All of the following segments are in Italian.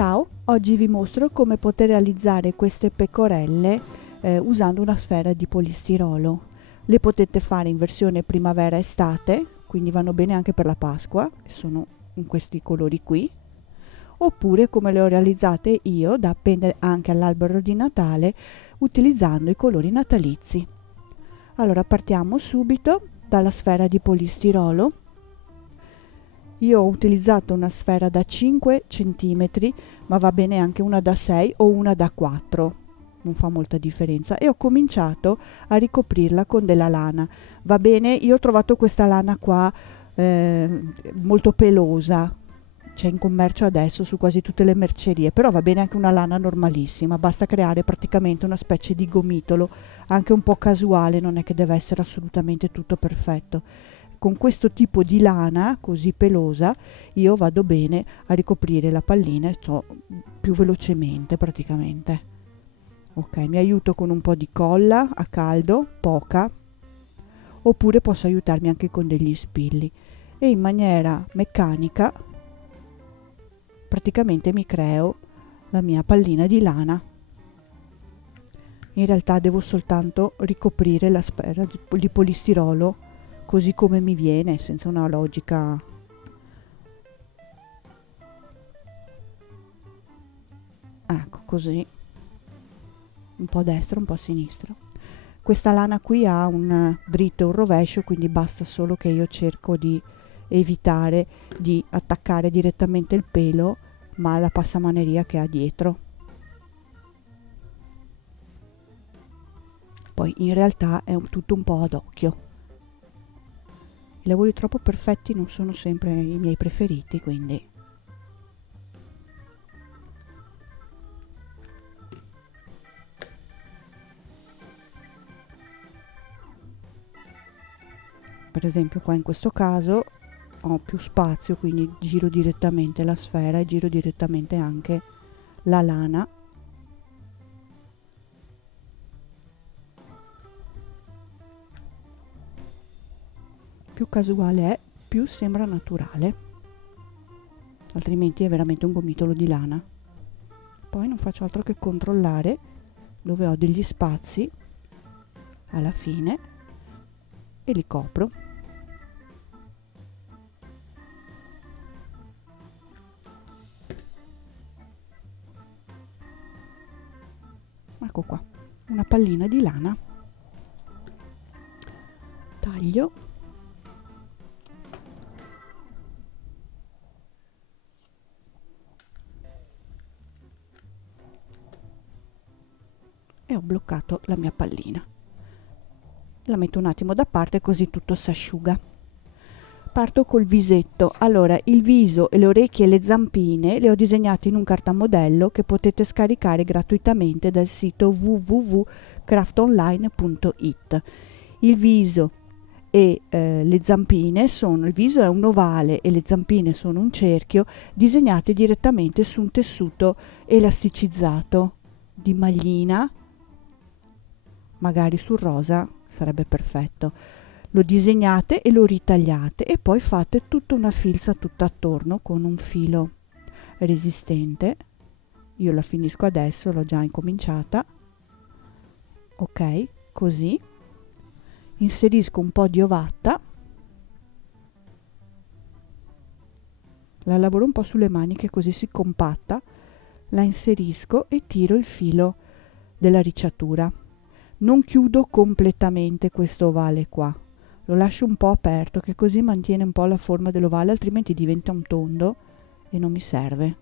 Ciao, oggi vi mostro come poter realizzare queste pecorelle usando una sfera di polistirolo. Le potete fare in versione primavera-estate, quindi vanno bene anche per la Pasqua, sono in questi colori qui, oppure come le ho realizzate io, da appendere anche all'albero di Natale utilizzando i colori natalizi. Allora partiamo subito dalla sfera di polistirolo. Io ho utilizzato una sfera da 5 cm, ma va bene anche una da 6 o una da 4, non fa molta differenza, e ho cominciato a ricoprirla con della lana. Va bene, io ho trovato questa lana qua molto pelosa, c'è in commercio adesso su quasi tutte le mercerie, però va bene anche una lana normalissima, basta creare praticamente una specie di gomitolo, anche un po' casuale, non è che deve essere assolutamente tutto perfetto. Con questo tipo di lana così pelosa io vado bene a ricoprire la pallina e sto più velocemente praticamente. Ok, mi aiuto con un po' di colla a caldo, poca, oppure posso aiutarmi anche con degli spilli e in maniera meccanica praticamente mi creo la mia pallina di lana. In realtà devo soltanto ricoprire la sfera di polistirolo così come mi viene, senza una logica. Ecco, così, un po' a destra, un po' a sinistra. Questa lana qui ha un dritto e un rovescio, quindi basta solo che io cerco di evitare di attaccare direttamente il pelo, ma la passamaneria che ha dietro. Poi in realtà è tutto un po' ad occhio. I lavori troppo perfetti non sono sempre i miei preferiti, quindi per esempio qua in questo caso ho più spazio, quindi giro direttamente la sfera e giro direttamente anche la lana. Più casuale è, più sembra naturale, altrimenti è veramente un gomitolo di lana. Poi non faccio altro che controllare dove ho degli spazi alla fine e li copro. Ecco qua, una pallina di lana. Taglio. E ho bloccato la mia pallina. La metto un attimo da parte così tutto si asciuga. Parto col visetto. Allora, il viso e le orecchie e le zampine le ho disegnate in un cartamodello che potete scaricare gratuitamente dal sito www.craftonline.it. Il viso e le zampine sono, il viso è un ovale e le zampine sono un cerchio disegnati direttamente su un tessuto elasticizzato di maglina, magari sul rosa sarebbe perfetto. Lo disegnate e lo ritagliate e poi fate tutta una filza tutta attorno con un filo resistente. Io la finisco adesso, l'ho già incominciata. Ok, così. Inserisco un po' di ovatta. La lavoro un po' sulle maniche così si compatta. La inserisco e tiro il filo della ricciatura. Non chiudo completamente questo ovale qua, lo lascio un po' aperto che così mantiene un po' la forma dell'ovale, altrimenti diventa un tondo e non mi serve.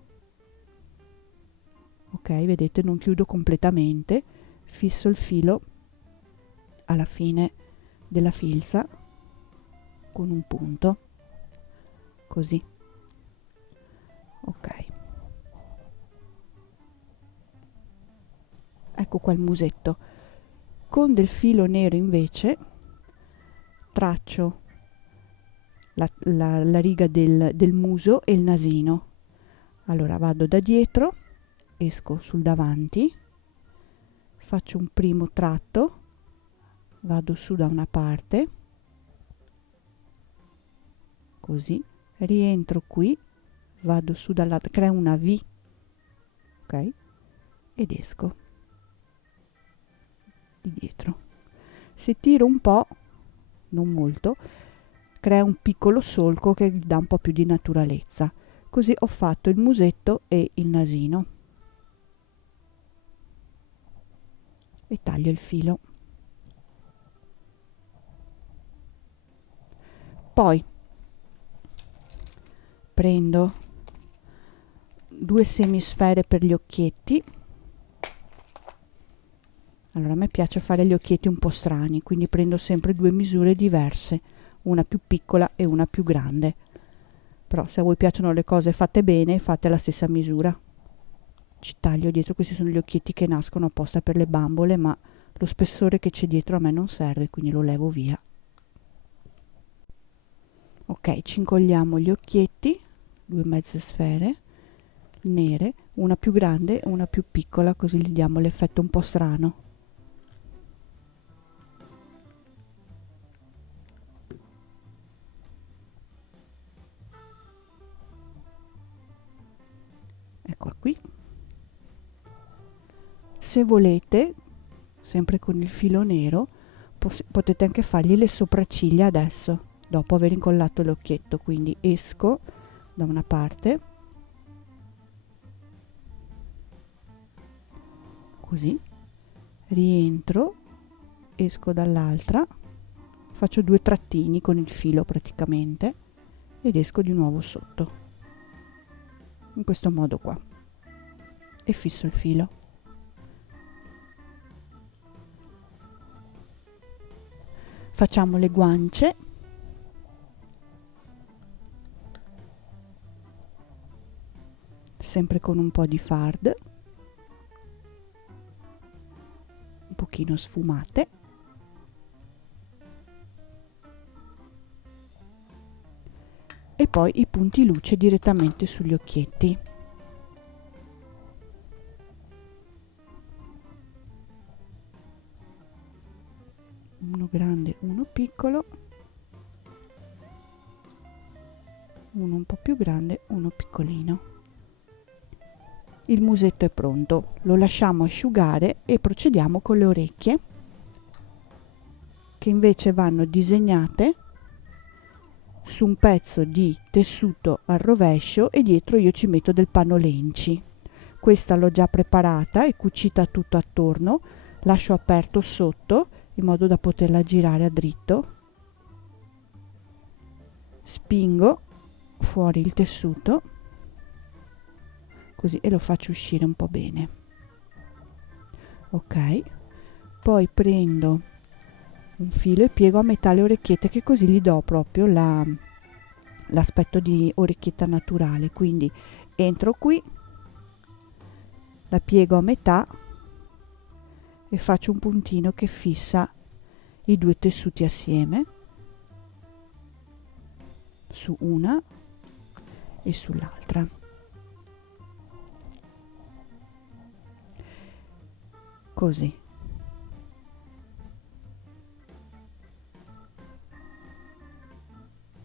Ok, vedete, non chiudo completamente, fisso il filo alla fine della filza con un punto, così. Ok, ecco qua il musetto. Con del filo nero invece traccio la riga del muso e il nasino. Allora vado da dietro, esco sul davanti, faccio un primo tratto, vado su da una parte, così, rientro qui, vado su dall'altra, creo una V ok, ed esco di dietro. Se tiro un po', non molto, crea un piccolo solco che gli dà un po' più di naturalezza. Così ho fatto il musetto e il nasino e taglio il filo. Poi prendo 2 semisfere per gli occhietti. Allora, a me piace fare gli occhietti un po' strani, quindi prendo sempre 2 misure diverse, una più piccola e una più grande. Però se a voi piacciono le cose fatte bene, fate la stessa misura. Ci taglio dietro, questi sono gli occhietti che nascono apposta per le bambole, ma lo spessore che c'è dietro a me non serve, quindi lo levo via. Ok, ci incolliamo gli occhietti, 2 mezze sfere nere, una più grande e una più piccola, così gli diamo l'effetto un po' strano. Eccola qui. Se volete, sempre con il filo nero, potete anche fargli le sopracciglia adesso, dopo aver incollato l'occhietto. Quindi esco da una parte, così, rientro, esco dall'altra, faccio 2 trattini con il filo praticamente ed esco di nuovo sotto, in questo modo qua, e fisso il filo. Facciamo le guance. Sempre con un po' di fard, un pochino sfumate. E poi i punti luce direttamente sugli occhietti. Uno grande, uno piccolo, uno un po' più grande, uno piccolino. Il musetto è pronto, lo lasciamo asciugare e procediamo con le orecchie, che invece vanno disegnate su un pezzo di tessuto al rovescio e dietro io ci metto del panno lenci. Questa l'ho già preparata e cucita tutto attorno, lascio aperto sotto in modo da poterla girare a dritto. Spingo fuori il tessuto così e lo faccio uscire un po' bene. Ok, poi prendo un filo e piego a metà le orecchiette, che così gli do proprio l'aspetto di orecchietta naturale. Quindi entro qui, la piego a metà e faccio un puntino che fissa i 2 tessuti assieme su una e sull'altra. Così.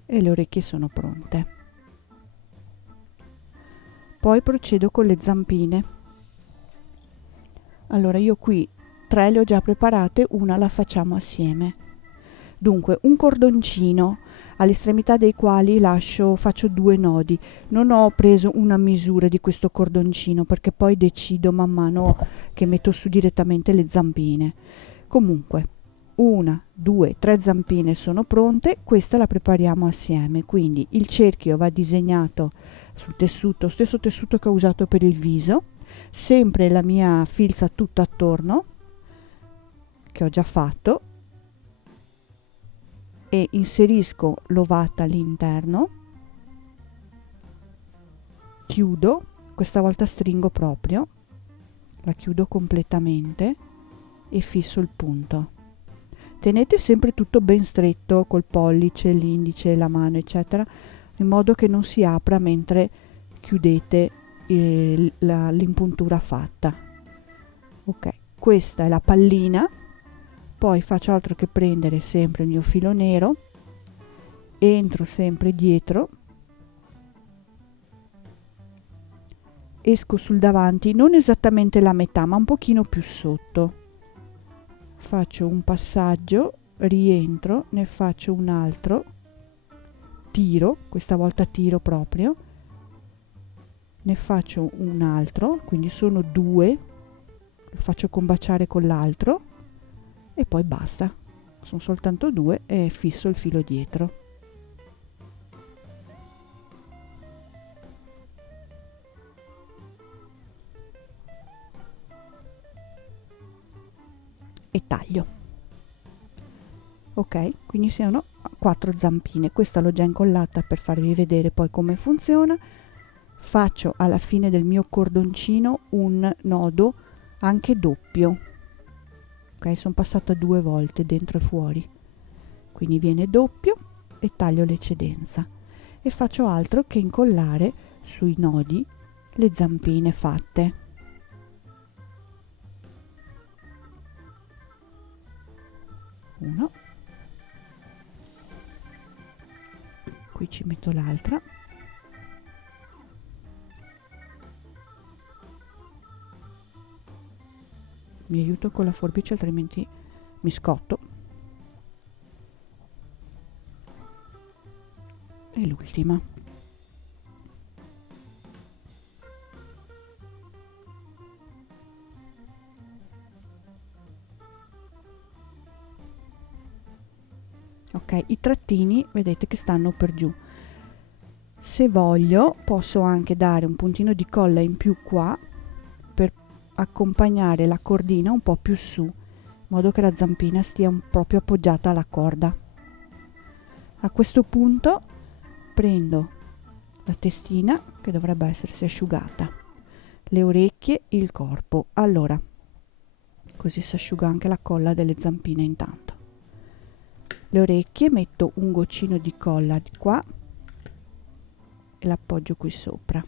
E le orecchie sono pronte. Poi procedo con le zampine. Allora io qui 3 le ho già preparate, una la facciamo assieme. Dunque un cordoncino all'estremità dei quali faccio 2 nodi. Non ho preso una misura di questo cordoncino perché poi decido man mano che metto su direttamente le zampine. Comunque 1, 2, 3 zampine sono pronte, questa la prepariamo assieme. Quindi il cerchio va disegnato sul tessuto, stesso tessuto che ho usato per il viso, sempre la mia filza tutta attorno che ho già fatto, e inserisco l'ovata all'interno, chiudo, questa volta stringo proprio, la chiudo completamente e fisso il punto. Tenete sempre tutto ben stretto col pollice, l'indice, la mano eccetera, in modo che non si apra mentre chiudete l'impuntura fatta. Ok, questa è la pallina. Poi faccio altro che prendere sempre il mio filo nero, entro sempre dietro esco sul davanti, non esattamente la metà, ma un pochino più sotto. Faccio un passaggio, rientro, ne faccio un altro, tiro, questa volta tiro proprio, ne faccio un altro, quindi sono 2, lo faccio combaciare con l'altro e poi basta. Sono soltanto 2 e fisso il filo dietro. E taglio. Ok, quindi sono 4 zampine. Questa l'ho già incollata per farvi vedere poi come funziona. Faccio alla fine del mio cordoncino un nodo anche doppio. Ok, sono passata 2 volte dentro e fuori, quindi viene doppio e taglio l'eccedenza e faccio altro che incollare sui nodi le zampine fatte. Uno, qui ci metto l'altra, mi aiuto con la forbice altrimenti mi scotto, e l'ultima. Ok, i trattini vedete che stanno per giù. Se voglio posso anche dare un puntino di colla in più qua per accompagnare la cordina un po' più su, in modo che la zampina stia proprio appoggiata alla corda. A questo punto prendo la testina, che dovrebbe essersi asciugata, le orecchie, il corpo. Allora, così si asciuga anche la colla delle zampine intanto. Le orecchie, metto un goccino di colla di qua e l'appoggio qui sopra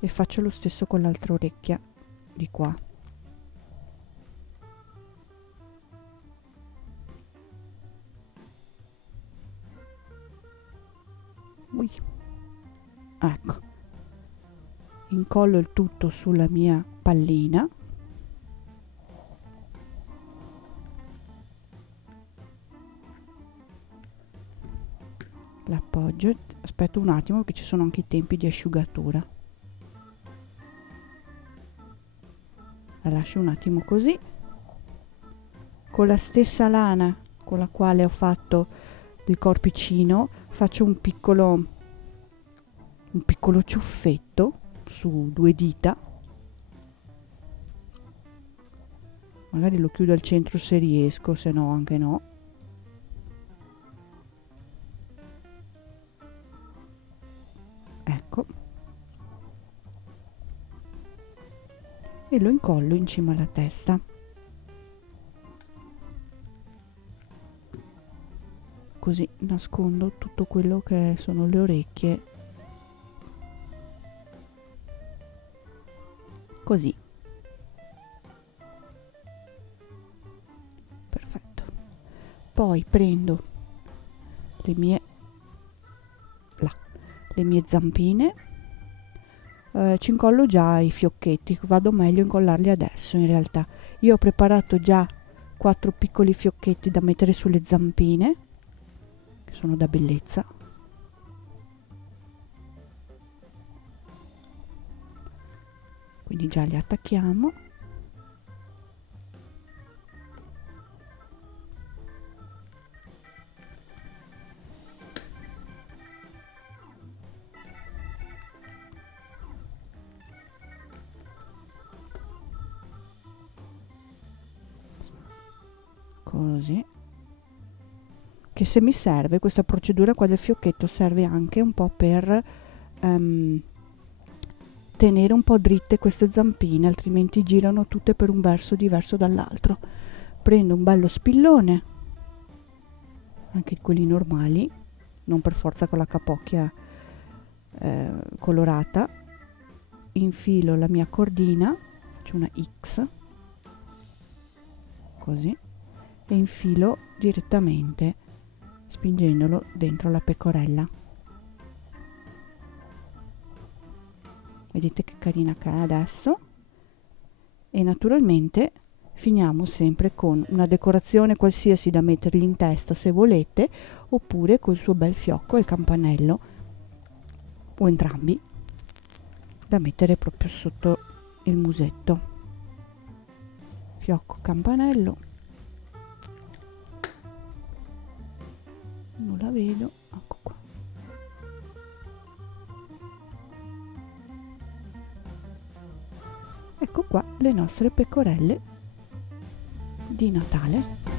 e faccio lo stesso con l'altra orecchia di qua. Ui. Ecco, incollo il tutto sulla mia pallina, l'appoggio, aspetto un attimo perché ci sono anche i tempi di asciugatura, la lascio un attimo così. Con la stessa lana con la quale ho fatto il corpicino faccio un piccolo ciuffetto su 2 dita, magari lo chiudo al centro se riesco, se no anche no. Ecco, e lo incollo in cima alla testa. Così nascondo tutto quello che sono le orecchie, così. Perfetto. Poi prendo le mie zampine, ci incollo già i fiocchetti, vado meglio a incollarli adesso in realtà. Io ho preparato già 4 piccoli fiocchetti da mettere sulle zampine, che sono da bellezza. Quindi già li attacchiamo. Così. Che se mi serve, questa procedura qua del fiocchetto serve anche un po' per tenere un po' dritte queste zampine, altrimenti girano tutte per un verso diverso dall'altro. Prendo un bello spillone, anche quelli normali, non per forza con la capocchia colorata, infilo la mia cordina, faccio una X, così, e infilo direttamente spingendolo dentro la pecorella. vedete che carina che è adesso. E naturalmente finiamo sempre con una decorazione qualsiasi da mettergli in testa se volete, oppure col suo bel fiocco e il campanello, o entrambi, da mettere proprio sotto il musetto. Fiocco, campanello. Non la vedo, ecco qua. Ecco qua le nostre pecorelle di Natale.